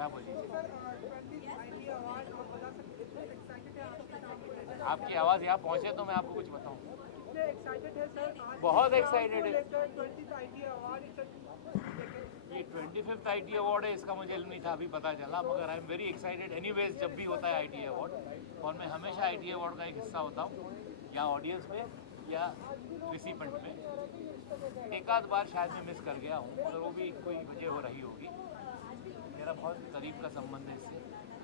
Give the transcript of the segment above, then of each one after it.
हाँ बोलिए। आपकी आवाज़ यहाँ पहुँचे तो मैं आपको कुछ बताऊँ। बहुत एक्साइटेड है। ये 25th IT अवार्ड है, इसका मुझे नहीं था, अभी पता चला, मगर आई एम वेरी एक्साइटेड एनीवेज। जब भी होता है IT अवार्ड, और मैं हमेशा IT अवार्ड का एक हिस्सा होता हूँ, या ऑडियंस में या रिसिपेंट में। एक आध बार शायद मैं मिस कर गया हूँ, मगर वो भी कोई वजह हो रही होगी। मेरा बहुत करीब का संबंध है इससे।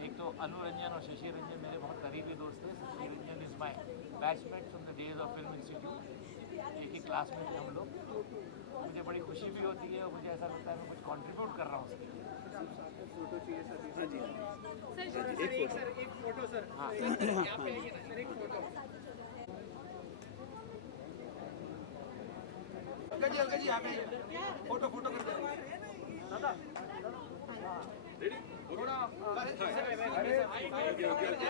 एक तो अनु रंजन और शशि रंजन मेरे बहुत करीबी दोस्त हैं। Shashi Ranjan is my batchmate from the days of film institute, एक ही क्लास में थे हम लोग। मुझे बड़ी खुशी भी होती है और मुझे ऐसा लगता है मैं कुछ कंट्रीब्यूट कर रहा हूँ उसके लिए। फोटो चाहिए सर। हाँ जी एक फोटो सर। हाँ यहाँ पे लेके सर एक फोटो। अलका जी यहाँ पे फोटो कर दो दादा। रेडी थोड़ा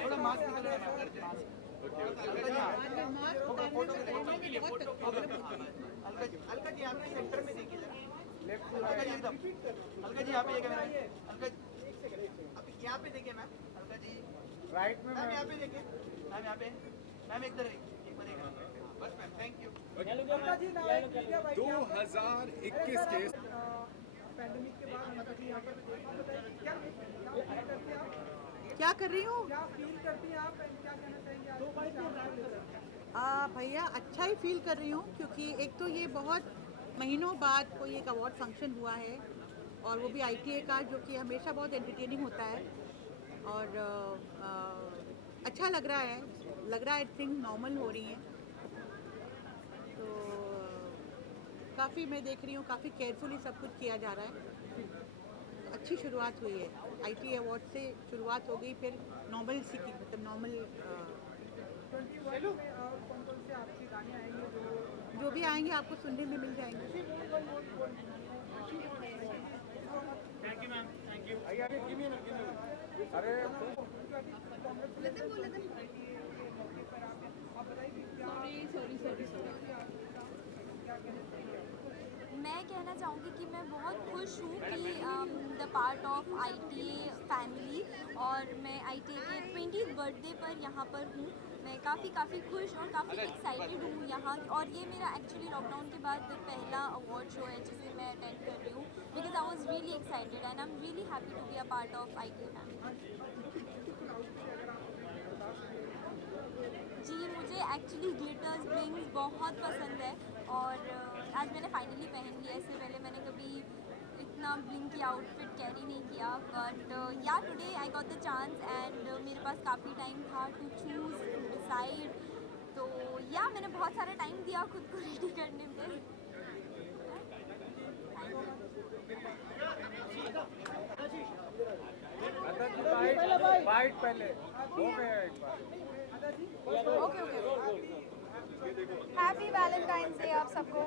थोड़ा मास्क निकल रहा है। अलका जी यहाँ पे सेंटर में देखिए जरा। अलका जी एकदम, अलका जी यहाँ पे कैमरा, अलका अब यहाँ पे देखिए मैम, अलका जी राइट में मैम, यहाँ पे देखिए मैम, यहाँ पे मैम इधर एक बार बस मैम, थैंक यू। 2021 के पैंडेमिक के बाद अलका जी यहाँ पर क्या कर रही हूँ? क्या फील करती हैं आप, क्या कहना चाहेंगे भैया अच्छा ही फील कर रही हूँ, क्योंकि एक तो ये बहुत महीनों बाद कोई एक अवार्ड फंक्शन हुआ है, और वो भी ITA का, जो कि हमेशा बहुत एंटरटेनिंग होता है। और अच्छा लग रहा है थिंग नॉर्मल हो रही हैं, तो काफ़ी मैं देख रही हूँ, काफ़ी केयरफुली सब कुछ किया जा रहा है। अच्छी शुरुआत हुई है, ITA अवार्ड से शुरुआत हो गई, फिर नॉर्मल सी की, मतलब नॉर्मल जो भी आएंगे आपको सुनने में मिल जाएंगे। Thank you ma'am, thank you. अरे मैं कहना चाहूँगी कि मैं बहुत खुश हूँ कि the part of ITA family, और मैं ITA के 20th बर्थडे पर यहाँ पर हूँ। मैं काफ़ी खुश और काफ़ी एक्साइटेड हूँ यहाँ, और ये मेरा एक्चुअली लॉकडाउन के बाद पहला अवार्ड शो है जिसे मैं अटेंड कर रही हूँ, because I was really excited and I am really happy to be a part of ITA family. जी, मुझे एक्चुअली ग्लिटर्स ब्लिंग्स बहुत पसंद है, और आज मैंने फाइनली पहन लिया। इससे पहले मैंने कभी इतना ब्लिंग की आउटफिट कैरी नहीं किया, बट या today I got the chance, and मेरे पास काफ़ी टाइम था टू चूज़ टू डिसाइड, तो या मैंने बहुत सारा टाइम दिया खुद को रेडी करने में। बाइट पहले हो गया एक बार। ओके हैप्पी वैलेंटाइंस डे आप सबको।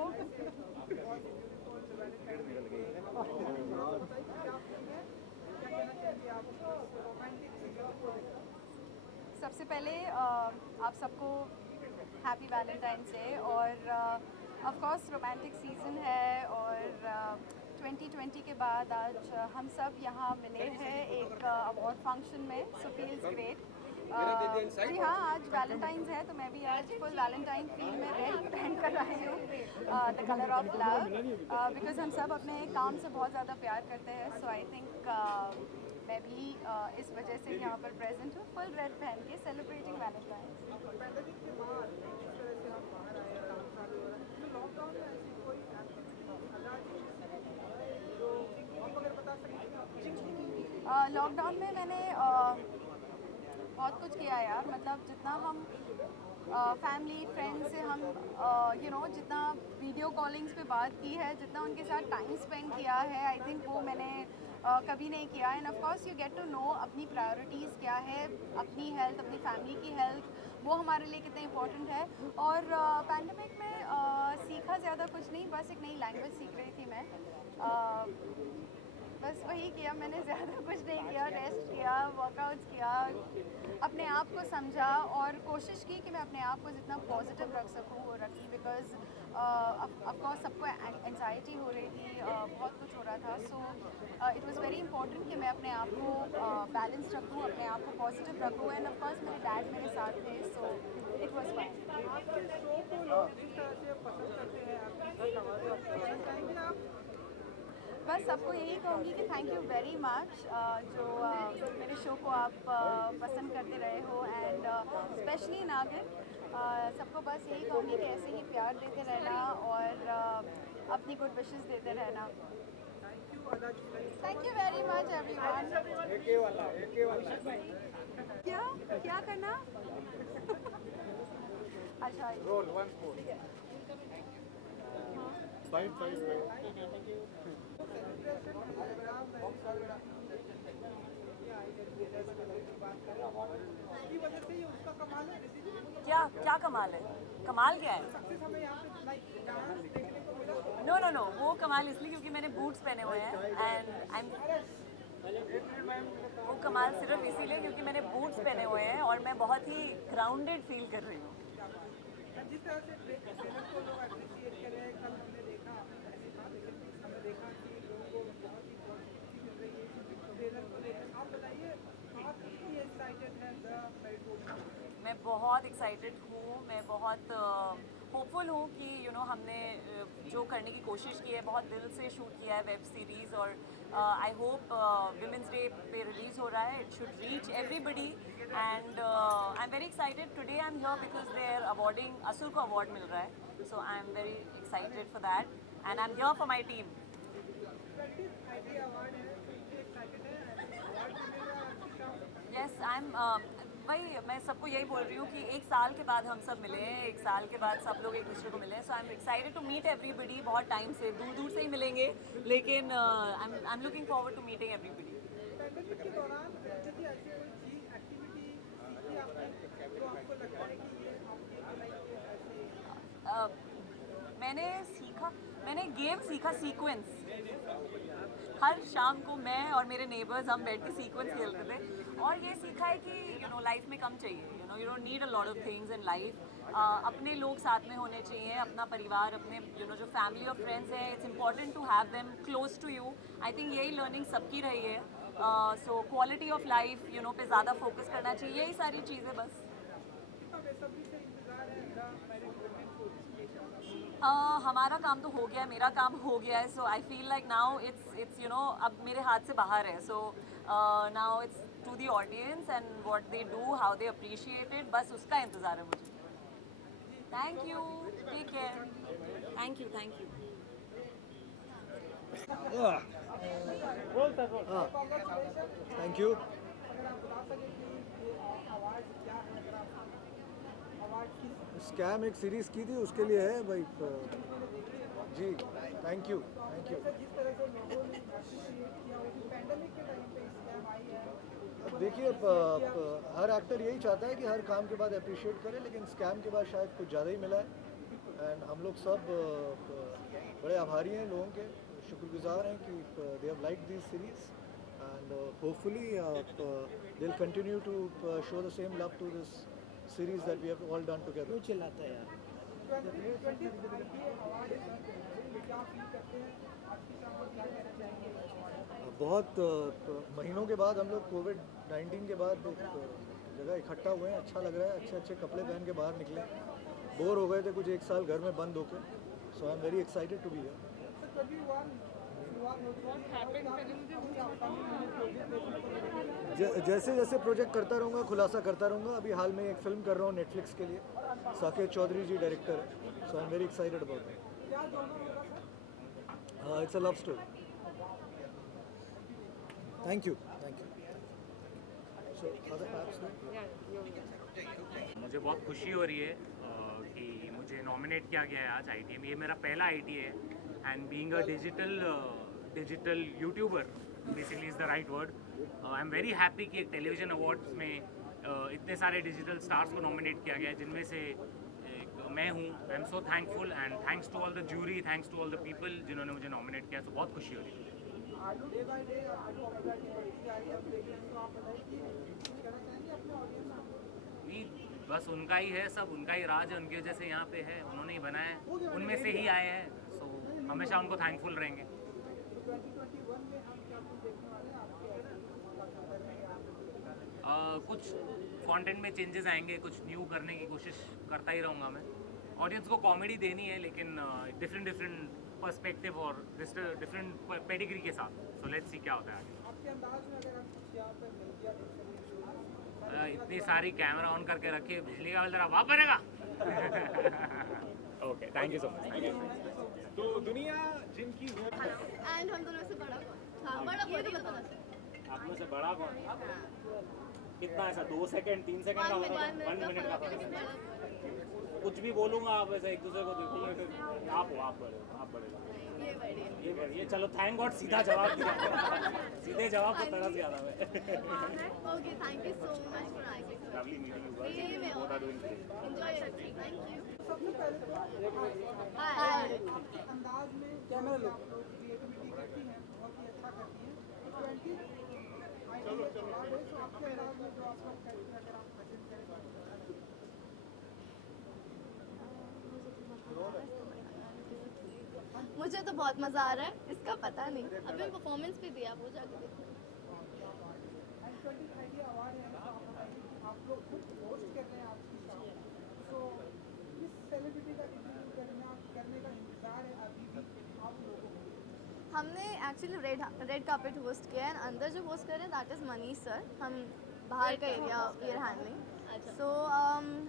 सबसे पहले आप सबको हैप्पी वैलेंटाइंस डे, और ऑफ कोर्स रोमांटिक सीज़न है, और 2020 के बाद आज हम सब यहाँ मिले हैं एक अवार्ड फंक्शन में, सो फील्स ग्रेट। जी हाँ, आज वैलेंटाइंस है, तो मैं भी आज फुल वैलेंटाइन थीम में रेड पहन कर आई हूँ, the colour of love, because हम सब अपने काम से बहुत ज़्यादा प्यार करते हैं। सो आई थिंक मैं भी इस वजह से यहाँ पर प्रेजेंट हूँ, फुल रेड पहन के, सेलिब्रेटिंग वैलेंटाइंस। लॉकडाउन में मैंने बहुत कुछ किया यार, मतलब जितना हम फैमिली फ्रेंड्स से हम जितना वीडियो कॉलिंग्स पे बात की है, जितना उनके साथ टाइम स्पेंड किया है, आई थिंक वो मैंने कभी नहीं किया। And of course you get to know अपनी प्रायोरिटीज़ क्या है, अपनी हेल्थ, अपनी फैमिली की हेल्थ, वो हमारे लिए कितना इम्पोर्टेंट है। और पैंडेमिक में सीखा ज़्यादा कुछ नहीं, बस एक नई लैंग्वेज सीख रही थी मैं, बस वही किया मैंने, ज़्यादा कुछ नहीं किया। रेस्ट किया, वर्कआउट्स किया, अपने आप को समझा और कोशिश की कि मैं अपने आप को जितना पॉजिटिव रख सकूं वो रखी, बिकॉज ऑफकोर्स सबको एंजाइटी हो रही थी, बहुत कुछ हो रहा था। So it was very important कि मैं अपने आप को बैलेंस रखूं, अपने आप को पॉजिटिव रखूं, एंड ऑफकोर्स मेरे डैड मेरे साथ थे, सो इट वाज फाइन। आपके शो को लोग जिस तरह से पसंद करते हैं, आपकी पसंद करेंगे आप? बस सबको यही कहूँगी कि थैंक यू वेरी मच जो मेरे शो को आप पसंद करते रहे हो, एंड स्पेशली नागिन, सबको बस यही कहूँगी कि ऐसे ही प्यार देते रहना और अपनी गुड विशेस देते रहना। Thank you very much everyone. क्या क्या करना? अच्छा, रोल वंस मोर फाइट की वजह से ये उसका कमाल है। क्या क्या कमाल है? कमाल क्या है? सक्सेस हमें यहाँ पे लाइक डांस देखने को मिला। नो नो नो, वो कमाल इसलिए क्योंकि मैंने बूट्स पहने हुए हैं, एंड आई एम, वो कमाल सिर्फ इसीलिए क्योंकि मैंने बूट्स पहने हुए हैं और मैं बहुत ही ग्राउंडेड फील कर रही हूँ। जिस तरह से ट्रेलर को लोग अप्रिशिएट कर रहे हैं, कल हमने देखा ऐसे था, लेकिन हमने देखा कि लोगों को बहुत ही पॉजिटिविटी मिल रही है ट्रेलर को लेकर। आप बताइए, आप कितनी एक्साइटेड हैं द मेरिट? मैं बहुत एक्साइटेड हूँ, मैं बहुत होपफुल हूँ कि हमने जो करने की कोशिश की है, बहुत दिल से शूट किया है वेब सीरीज़, और आई होप विमेंस डे पे रिलीज़ हो रहा है, it should reach everybody, and I am very excited. Today I am here because they are awarding, Asur को अवार्ड मिल रहा है, so I am very excited for that, and I am here for my team. Yes, I am, वही मैं सबको यही बोल रही हूँ कि एक साल के बाद हम सब मिले हैं, एक साल के बाद सब लोग एक दूसरे को मिले हैं, so I am excited to meet everybody. बहुत टाइम से दूर दूर से ही मिलेंगे, लेकिन I am looking forward to meeting everybody. Pandemic के दौरान यदि ऐसी कोई चीज एक्टिविटी सीखी आपने तो आपको लगता है कि ये आपकी लाइफ ऐसे? मैंने गेम सीखा, सीक्वेंस। हर शाम को मैं और मेरे नेबर्स हम बैठ के सीक्वेंस खेलते थे, और ये सीखा है कि लाइफ में कम चाहिए, you don't need a lot of things in life. अपने लोग साथ में होने चाहिए, अपना परिवार, अपने जो फैमिली और फ्रेंड्स हैं, it's important to have them close to you. I think यही लर्निंग सबकी रही है, सो क्वालिटी ऑफ लाइफ पे ज़्यादा फोकस करना चाहिए, यही सारी चीज़ें बस। हमारा काम तो हो गया है, मेरा काम हो गया है, so I feel like now it's अब मेरे हाथ से बाहर है, so now it's to the audience and what they do, how they appreciate it, बस उसका इंतज़ार है मुझे। Thank you, take care, thank you. Thank you. Scam एक सीरीज की थी, उसके लिए है भाई जी। Thank you. देखिए, हर एक्टर यही चाहता है कि हर काम के बाद अप्रिशिएट करे, लेकिन स्कैम के बाद शायद कुछ ज़्यादा ही मिला है, एंड हम लोग सब बड़े आभारी हैं लोगों के, शुक्रगुजार हैं कि they have like this series, and hopefully they will continue to show the same love to this series that we have all done together. चिल्लाता है यार। बहुत महीनों के बाद हम लोग कोविड-19 के बाद एक जगह इकट्ठा हुए हैं, अच्छा लग रहा है, अच्छे अच्छे कपड़े पहन के बाहर निकले, बोर हो गए थे कुछ एक साल घर में बंद होकर, so I am very excited to be here. जैसे जैसे प्रोजेक्ट करता रहूँगा, खुलासा करता रहूँगा। अभी हाल में एक फिल्म कर रहा हूँ नेटफ्लिक्स के लिए, साकेत चौधरी जी डायरेक्टर है, so I am very excited about it. It's a love story. Thank you. मुझे बहुत खुशी हो रही है कि मुझे नॉमिनेट किया गया है आज ITA में। ये मेरा पहला ITA है, and being a digital YouTuber basically is the right word. I am very happy कि एक टेलीविज़न अवार्ड्स में इतने सारे डिजिटल स्टार्स को नॉमिनेट किया गया है, जिनमें से एक मैं हूँ। I am so thankful, and thanks to all the jury, thanks to all the people जिन्होंने मुझे नॉमिनेट किया, तो बहुत खुशी हो रही है। डे बाय डे पॉपुलैरिटी बढ़ती जा रही है, तो आप बताइए कि कुछ कहना चाहेंगे अपने ऑडियंस बस उनका ही है, सब उनका ही राज है, उनकी वजह से यहाँ पे है, उन्होंने ही बनाया है, उनमें से ही आए हैं, सो हमेशा उनको थैंकफुल रहेंगे। कुछ कंटेंट में चेंजेस आएंगे, कुछ न्यू करने की कोशिश करता ही रहूँगा मैं। ऑडियंस को कॉमेडी देनी है, लेकिन डिफरेंट पर्सपेक्टिव और डिफरेंट पेडिग्री के साथ। सो लेट्स सी क्या होता है आगे। इतनी सारी कैमरा ऑन करके रखिए, बिजली का बिल जरा वापस बनेगा। Okay, thank you so much. तो दुनिया जिनकी एंड हम दोनों से बड़ा कौन? हाँ, बड़ा कौन है बता। आप में से बड़ा कौन? कितना ऐसा 2 सेकंड 3 सेकंड का फर्क? 1 मिनट का फर्क? कुछ भी बोलूँगा आप ऐसे एक दूसरे को देखोगे फिर आप हो, आप बड़े, आप बड़े। ये बढ़िए, चलो थैंक गॉड सीधा जवाब दिया। सीधे जवाब को तरस गया था मैं। Okay, thank you so much for asking. Lovely meeting you guys, both are doing great. Enjoy your trip, thank you. हाय अंदाज में कैमरा लो क्रिएटिविटी करती हैं, बहुत ही अच्छा करती हैं। 20 चलो चलो तो आपके अंदाज में जो आपका करती अगर आप पसंद करें मुझे तो बहुत मज़ा आ रहा है, इसका पता नहीं, अभी परफॉर्मेंस भी दिया, वो जाके देखो। अवार्ड है, आप लोग खुद होस्ट कर रहे हैं आज की शाम, तो इस सेलिब्रिटी का इंटरव्यू करने का इंतजार है अभी भी आप लोगों को? हमने एक्चुअली रेड कार्पेट होस्ट किया है, अंदर जो होस्ट कर रहे हैं दैट इज़ मनीष सर। हम बाहर का एरिया वी आर हैंडलिंग। सो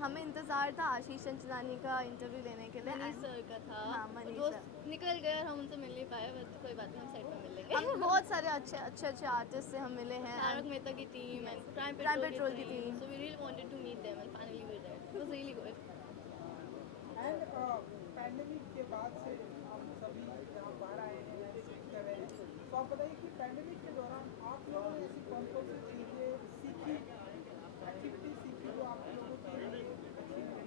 हमें इंतज़ार था आशीष चंचलानी का इंटरव्यू लेने के लिए। मनीष सर का था। हाँ, मनीष वो सर निकल गए और हम उनसे मिल नहीं पाए, बट कोई बात नहीं, हम सेट में मिल लेंगे। हम बहुत सारे अच्छे आर्टिस्ट से हम मिले हैं। तारक मेहता की टीम एंड प्राइम पेट्रोल की team. So we really wanted to meet them and finally we were there. It was really good. And pandemic के बाद से हम सभी यहाँ बाहर आए हैं, शूट कर रहे हैं, तो आप बताइए कि पैंडेमिक के दौरान आप लोगों ने ऐसी कौन कौन सी चीज़ें सीखी, एक्टिविटी सीखी जो आप लोगों के लिए अच्छी लगी?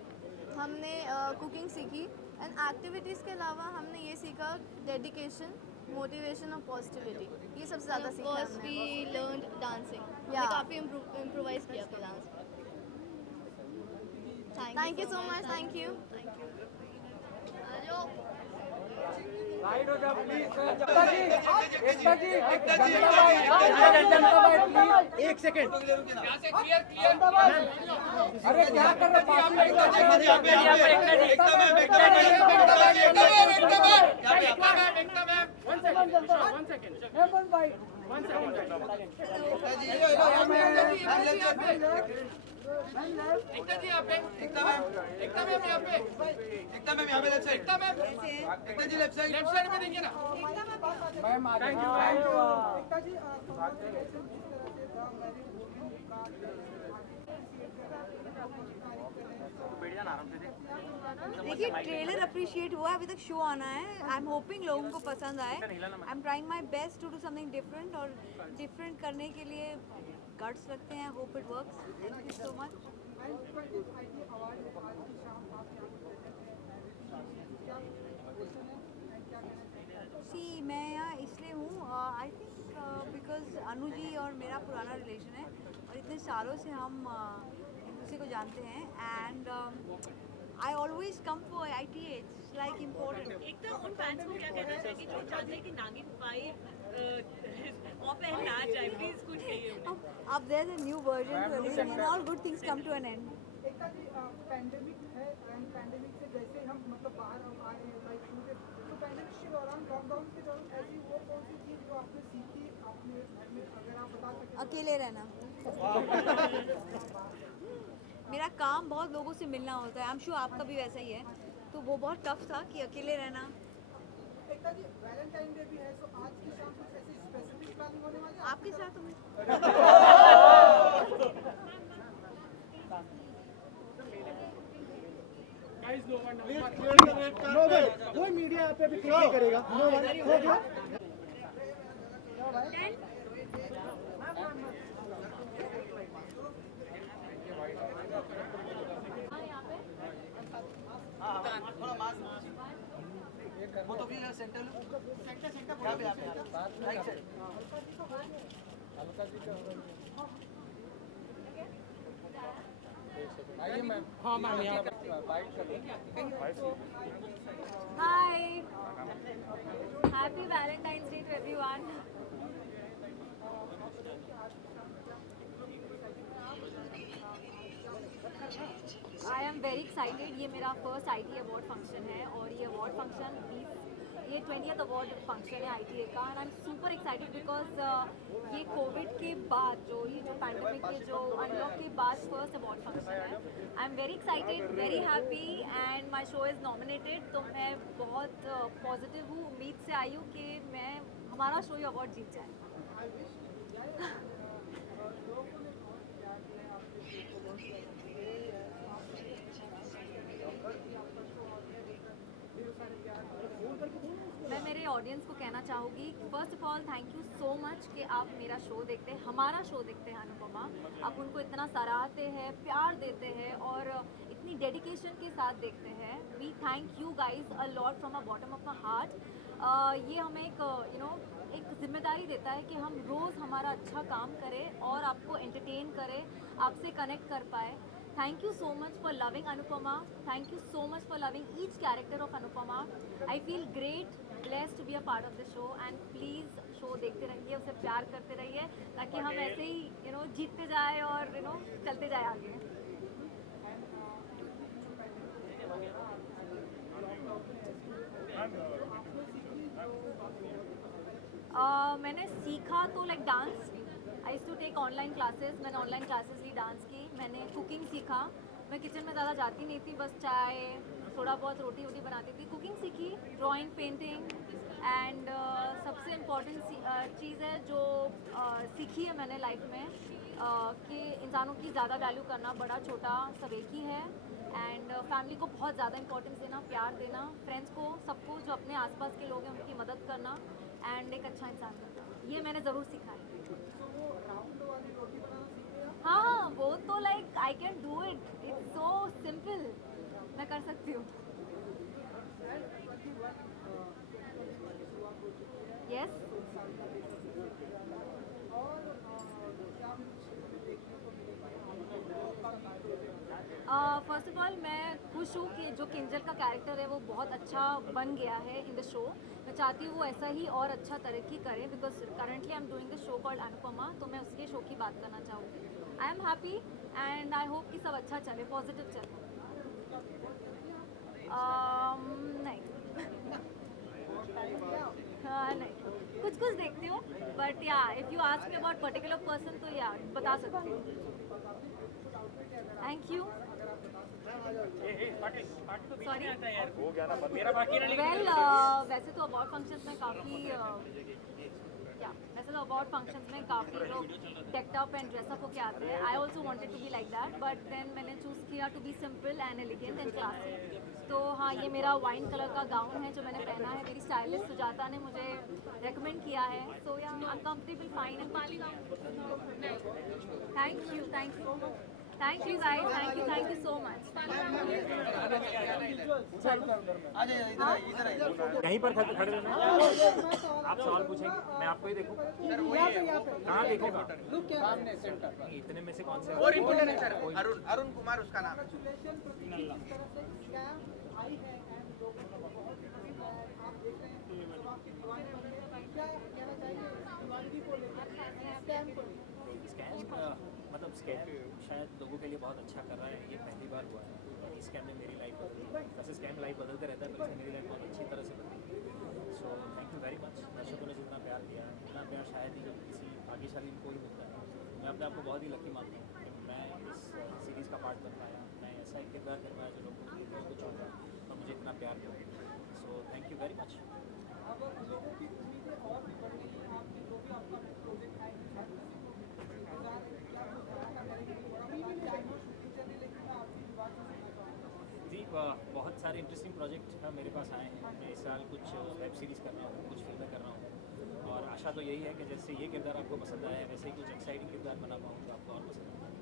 हमने कुकिंग सीखी एंड एक्टिविटीज़ के अलावा हमने ये सीखा डेडिकेशन, मोटिवेशन और पॉजिटिविटी। ये सबसे ज़्यादा सीखा वी हमने। Learned dancing. हमने Yeah. काफ़ी इम्प्रोवाइज किया अपने डांस में। Thank you so much, thank you. Right हो जा प्लीज। एक सेकंड। अरे क्या कर रहे एकता जी यहाँ पे, एकता मैम यहाँ पे, एकता मैम यहाँ पे left side, Ekta ji left side में देखिए ना। Ma'am thank you. Ekta ji देखिए ट्रेलर अप्रिशिएट हुआ है, अभी तक शो आना है। आई एम होपिंग लोगों को पसंद आए। I am trying my best to do something different, और डिफरेंट करने के लिए गट्स लगते हैं। Hope it works. Thank you so much. See मैं यहाँ इसलिए हूँ, I think because Anu ji और मेरा पुराना रिलेशन है और इतने सालों से हम एक दूसरे को जानते हैं। And I always come for ITA, it's like important. एक तो उन फैंस को क्या कहना चाहिए जो चाहते हैं कि नागिन 5 ऑफ एंड ना जाए, प्लीज कुछ कहिए। अब there is a new version to everything and all good things come to an end. Ekta ji pandemic है, एंड पैंडेमिक से जैसे हम मतलब बाहर आ रहे हैं लाइक तो पैंडेमिक के दौरान, लॉकडाउन के दौरान ऐसी वो कौन सी चीज़ जो आपने सीखी अपने घर में, अगर आप बता सकें? अकेले रहना। मेरा काम बहुत लोगों से मिलना होता है। आई एम श्योर आपका भी वैसा ही है, तो वो बहुत टफ था कि अकेले रहना। एकता जी वैलेंटाइन डे भी है, तो आज की शाम कुछ ऐसी स्पेसिफिक प्लानिंग होने वाली है आपके साथ हूँ। कोई मीडिया आप पे भी क्लिक करेगा। नो वन हो गया। थोड़ा मास्क वो तो भी सेंटर यहाँ पे right side. Hi. Happy Valentine's Day to everyone. I am very excited. ये मेरा फर्स्ट IT अवार्ड फंक्शन है और ये award function 20th award function है ITA का. And I am super excited because ये कोविड के बाद जो पैंडमिक के जो अनलॉक के बाद फर्स्ट अवार्ड फंक्शन है. आई am very excited, very happy and my show is nominated. तो मैं बहुत पॉजिटिव हूँ, उम्मीद से आई हूँ कि हमारा शो ये अवार्ड जीत जाए. मैं मेरे ऑडियंस को कहना चाहूँगी, first of all thank you so much कि आप मेरा शो देखते हैं, हमारा शो देखते हैं अनुपमा. आप उनको इतना सराहते हैं, प्यार देते हैं और इतनी डेडिकेशन के साथ देखते हैं. We thank you guys a lot from a bottom of my heart. ये हमें एक जिम्मेदारी देता है कि हम रोज़ हमारा अच्छा काम करें और आपको एंटरटेन करें, आपसे कनेक्ट कर पाए. Thank you so much for loving Anupama. Thank you so much for loving each character of Anupama. I feel great, blessed to be a part of the show. And please show देखते रहिए, उसे प्यार करते रहिए ताकि हम ऐसे ही जीतते जाए और चलते जाए आगे. मैंने सीखा तो like dance. I used to take online classes. मैंने ऑनलाइन क्लासेस ली डांस की. मैंने कुकिंग सीखा. मैं किचन में ज़्यादा जाती नहीं थी, बस चाय, थोड़ा बहुत रोटी वोटी बनाती थी. कुकिंग सीखी, ड्राइंग, पेंटिंग एंड सबसे इम्पॉर्टेंट चीज़ है जो सीखी है मैंने लाइफ में कि इंसानों की ज़्यादा वैल्यू करना, बड़ा छोटा सब एक ही है. एंड फैमिली को बहुत ज़्यादा इंपॉर्टेंस देना, प्यार देना, फ्रेंड्स को, सबको जो अपने आसपास के लोग हैं उनकी मदद करना एंड एक अच्छा इंसान बनना. ये मैंने ज़रूर सीखा है. हाँ, वो तो like I can do it. It's so simple. मैं कर सकती हूँ. यस. फर्स्ट ऑफ ऑल मैं खुश हूँ कि जो किंजल का कैरेक्टर है वो बहुत अच्छा बन गया है इन द शो. मैं चाहती हूँ वो ऐसा ही और अच्छा तरक्की करे because currently I am doing the show called Anupama. तो मैं उसके शो की बात करना चाहूँगी. I am happy and I hope कि सब अच्छा चले, पॉजिटिव चले. नहीं नहीं, कुछ देखती हूँ बट या if you ask me about particular person तो या बता सकती हूँ. Thank you. सॉरी. वेल वैसे तो अवार्ड फंक्शंस में काफ़ी लोग डेक्ड अप एंड ड्रेसअप होके आते हैं. I also wanted to be like that but then मैंने चूज़ किया to be simple and elegant and classy. तो हाँ, ये मेरा वाइन कलर का गाउन है जो मैंने पहना है. मेरी स्टाइलिस्ट सुजाता ने मुझे रेकमेंड किया है. सो या I am comfortable, fine and thank you guys. Thank you so much. यहीं पर खड़े रहना. आप सवाल पूछेंगे, मैं आपको ही देखूं. कहाँ देखूंगा? इतने में से कौन से? और इम्पोर्टेंट है सर, अरुण कुमार उसका नाम है. मतलब स्कैम शायद लोगों के लिए बहुत अच्छा कर रहा है. ये पहली बार हुआ है. इस स्कैम ने मेरी लाइफ बदली. वैसे स्कैम लाइफ बदलते रहता है पर इसने मेरी लाइफ बहुत अच्छी तरह से बदली. सो थैंक यू वेरी मच. दर्शकों ने जितना प्यार दिया है, इतना प्यार शायद ही किसी भाग्यशाली को ही मिलता है. मैं अपने आप को बहुत ही लकी मानता हूँ कि मैं इस सीरीज़ का पार्ट बन पाया. मैं ऐसा एक किरदार कर पाया जो लोगों को दिल को छूटा और मुझे इतना प्यार दिया. So thank you very much. जी, बहुत सारे इंटरेस्टिंग प्रोजेक्ट मेरे पास आए हैं. मैं इस साल कुछ वेब सीरीज़ कर रहा हूँ, कुछ फिल्में कर रहा हूँ और आशा तो यही है कि जैसे ये किरदार आपको पसंद आया है वैसे ही कुछ एक्साइटिंग किरदार बना पाऊँ तो आपको और पसंद आए.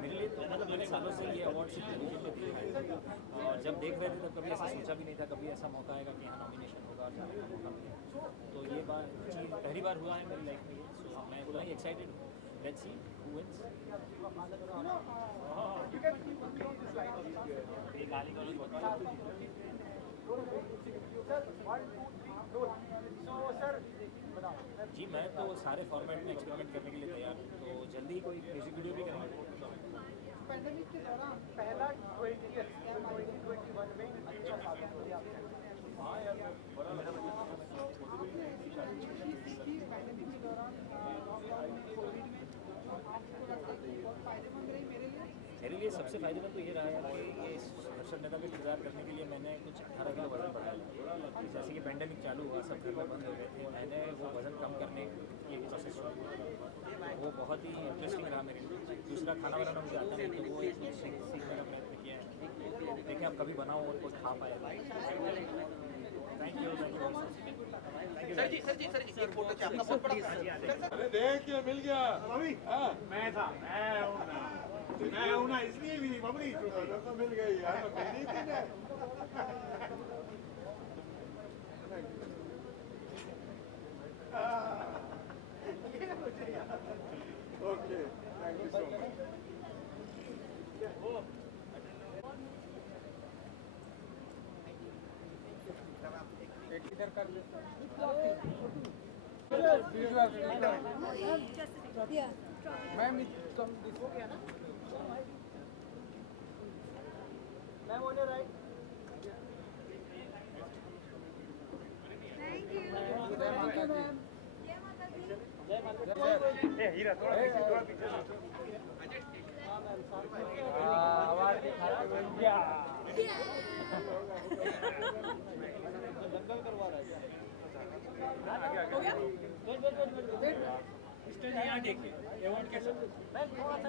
मेरे लिए तो मतलब मैंने सालों से ये अवार्ड सिर्फ टेलीविजन में देखा है. और जब देख रहे थे तब कभी ऐसा सोचा भी नहीं था कभी ऐसा मौका आएगा कि यहाँ नॉमिनेशन होगा और जाने का मौका मिलेगा। तो ये बात चीज़ पहली बार हुआ है मेरी लाइफ में ये, सो मैं उतना ही एक्साइटेड हूँ। Let's see who wins. जी मैं तो सारे फॉर्मेट में एक्सपेरिमेंट करने के लिए तैयार हूँ, तो जल्दी ही कोई म्यूजिक वीडियो भी करेंगे। पैंडेमिक के दौरान पहला 2021 में अच्छा साबित हो गया। पैंडेमिक के दौरान मेरे लिए सबसे फ़ायदेमंद तो ये रहा है कि ये सुदर्शन नेता का किरदार करने के लिए मैंने कुछ 18 किलो वज़न बढ़ाया। जैसे कि पैंडेमिक चालू हुआ, सब घर में बंद हो गए थे, मैंने वो वज़न कम करने की एक प्रोसेस शुरू किया। वो बहुत ही इंटरेस्टिंग रहा मेरे लिए। दूसरा, खाना बनाना मुझे आता नहीं, तो वो एक सीखने का प्रयत्न किया है। देखें अब कभी बनाओ और कोई खा पाए। Thank you. सर जी एक फोटो चाहिए आपका बहुत बड़ा अरे देख मिल गया अभी मैं था मैं हूँ ना इसलिए भी नहीं बबली तो मिल गई यार तो मेरी थी ना। Okay thank you so much. एक इधर कर दे। मैम कम हो गया ना ma'am on right. Thank you. जय माता दी। जय माता दी। ए हीरा थोड़ा पीछे आवाज दिखाते हुए क्या जंगल करवा रहा है हो गया मिस्टर जी यहाँ देखिए अवार्ड कैसा मैं थोड़ा सा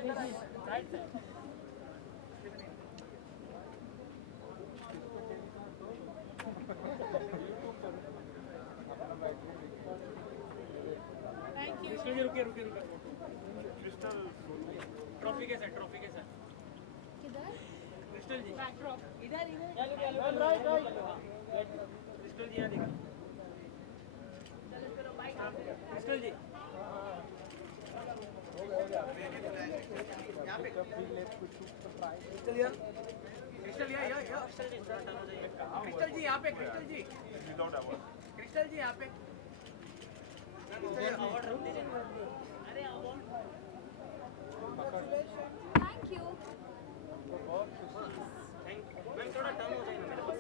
साइड से कृष्ण जी रुकिए ट्रॉफी के साथ किधर? कृष्ण जी इधर राइट कृष्ण जी यहाँ देखिए कृष्ण जी क्रिस्टल जी यहाँ पे क्रिस्टल जी यहाँ पे थैंक यू। मैम थोड़ा टर्न हो जाएगा मेरे पास।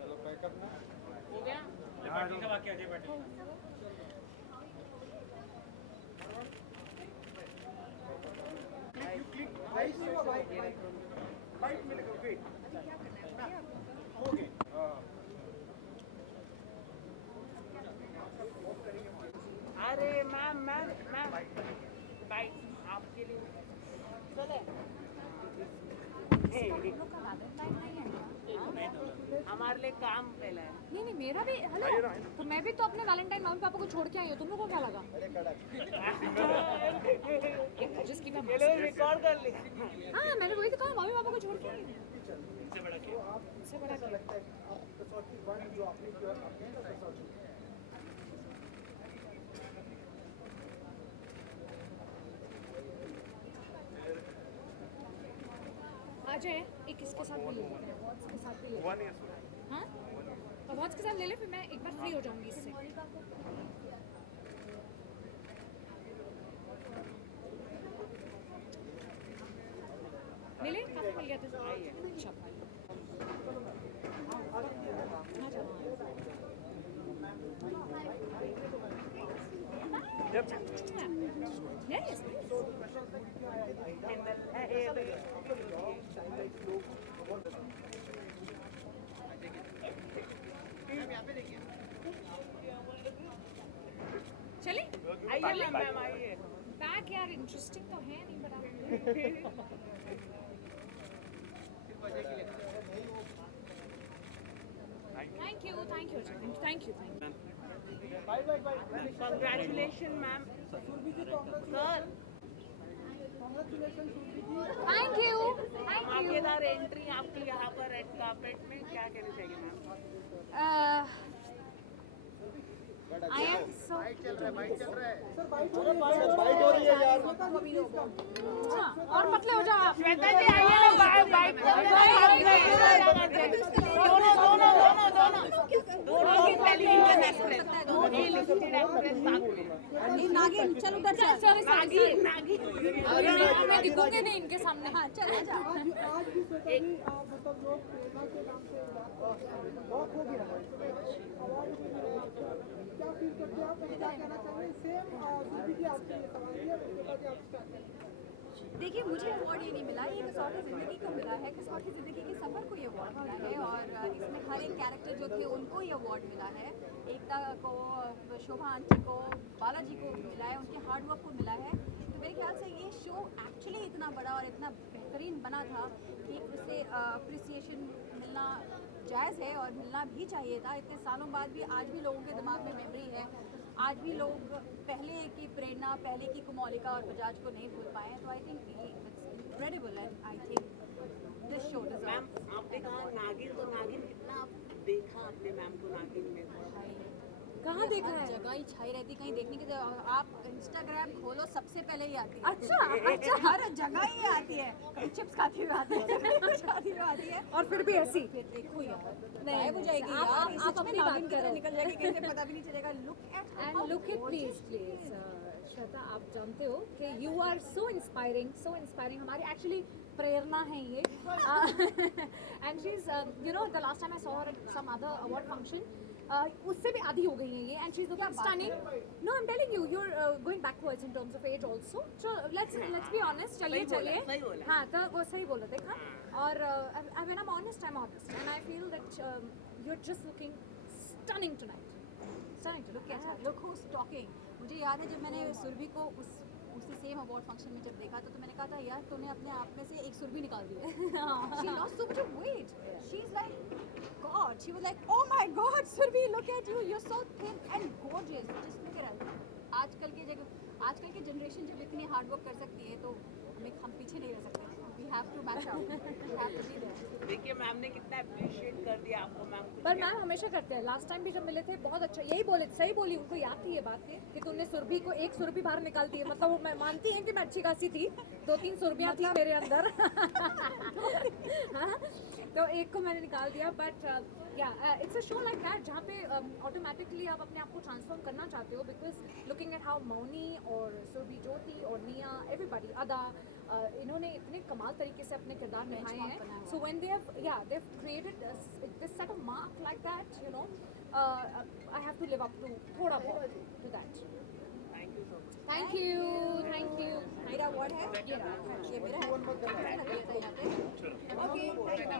चलो पैक करना हो गया पार्टी का वाक्य अजय पाटिल वाइट मिलेगा वेट हो गए अरे मैम बाइक आपके लिए हमारे लिए काम पहला है। नहीं मेरा भी हेलो तो मैं भी तो अपने वैलेंटाइन मम्मी पापा को छोड़ के आई हूँ। तुम लोगों को क्या लगा? Just keep a mask. Record कर ली। हाँ मैंने वही तो कहा मम्मी पापा को छोड़ के आई हूँ। इससे बड़ा क्या इससे बड़ा क्या लगता है आप कसौटी वन जो आपने किया आपने ना कसौटी आ जाए एक इसके साथ भी ले लो, अवार्ड्स के साथ भी ले लो। हाँ अवार्ड्स के साथ ले ले, फिर मैं एक बार फ्री हो जाऊंगी इससे। मिले काफी मिल गया था। अच्छा Yes. चले आइए मैम आइए। बैक यार इंटरेस्टिंग तो है नहीं बड़ा। Thank you Congratulations, ma'am. Sir. Thank you धमाकेदार एंट्री आपकी यहाँ पर रेड कार्पेट में, क्या कहना चाहिए मैम? आई एम सो और पतले हो जाओ आप। श्वेता जी आइए ना बाइक नागिन चल उधर चल मैं दिखूंगी नहीं इनके सामने। हाँ चल देखिए मुझे अवार्ड ये नहीं मिला, ये कसौटी ज़िंदगी को मिला है। कसौटी ज़िंदगी के सफ़र को ये अवार्ड मिला है और इसमें हर एक कैरेक्टर जो थे उनको ये अवार्ड मिला है। एकता को, शोभा आंटी को, बालाजी को मिला है, उनके हार्डवर्क को मिला है। तो मेरे ख्याल से ये शो एक्चुअली इतना बड़ा और इतना बेहतरीन बना था कि उसे अप्रिसिएशन मिलना जायज़ है और मिलना भी चाहिए था। इतने सालों बाद भी आज भी लोगों के दिमाग में मेमोरी है, आज भी लोग पहले की प्रेरणा, पहले की कुमोलिका और बजाज को नहीं भूल पाए। तो I think it's incredible and I think this show deserves. Ma'am आपने कहा नागिन, तो नागिन कितना देखा आपने मैम को नागिन में? कहाँ देखा है? जगह ही छाई रहती, कहीं देखने की आप इंस्टाग्राम खोलो सबसे पहले ही आती है। अच्छा हर जगह ही आती है, चिप्स खाती हुई आती है, कुछ खाती हुई आती है। और फिर भी ऐसी फिर देखो यार नहीं हो जाएगी आप यार, इस अपनी में बात नागिन की तरह करो। निकल जाएगी, कैसे पता भी नहीं चलेगा। Look at and look it please Shweta, आप जानते हो कि यू आर सो इंस्पायरिंग हमारी एक्चुअली प्रेरणा है ये। And she is you know the last time I saw her at some other award function, उससे भी आधी हो गई है ये। And she is looking stunning. No I am telling you, you are going backwards in terms of age also. So let's be honest. चलिए हाँ तो वो सही बोला देखा। और when I am honest I am honest and I feel that you are just looking stunning tonight. Stunning to look at look who is talking. मुझे याद है जब मैंने सुरभि को उसी सेम अवार्ड फंक्शन में जब देखा तो मैंने कहा था यार तूने अपने आप में से एक सुरभि निकाल दी है। She lost so much of weight. She's like God. She was like, oh my God, Surbhi, look at you. You're so thin and gorgeous. Just look at her. आजकल की जनरेशन जब इतनी हार्ड वर्क कर सकती है तो हम पीछे नहीं रह सकते। We have to match out. We have to be there. देखिए मैम ने कितना अप्रिशिएट कर दिया आपको मैम। पर मैम हमेशा करते हैं। लास्ट टाइम भी जब मिले थे बहुत अच्छा यही बोले, सही बोली, उनको याद थी ये बात कि तुमने सुरभि को एक सुरभि बाहर निकाल दी है। मतलब वो मैं मानती हूँ कि मैं अच्छी खासी थी, 2-3 सुरभियाँ थी मेरे अंदर। तो एक को मैंने निकाल दिया। बट या it's a show like that जहाँ पे ऑटोमेटिकली आप अपने आप को ट्रांसफॉर्म करना चाहते हो। Because looking at how Mouni और सुरभि ज्योति और निया एवरीबडी अदा इन्होंने इतने कमाल तरीके से अपने किरदार निभाए हैं। So when they have created this set of mark like that, you know, I have to live up to थोड़ा बहुत टू दैट। थैंक यू मेरा अवार्ड है ये मेरा है। Okay thank you.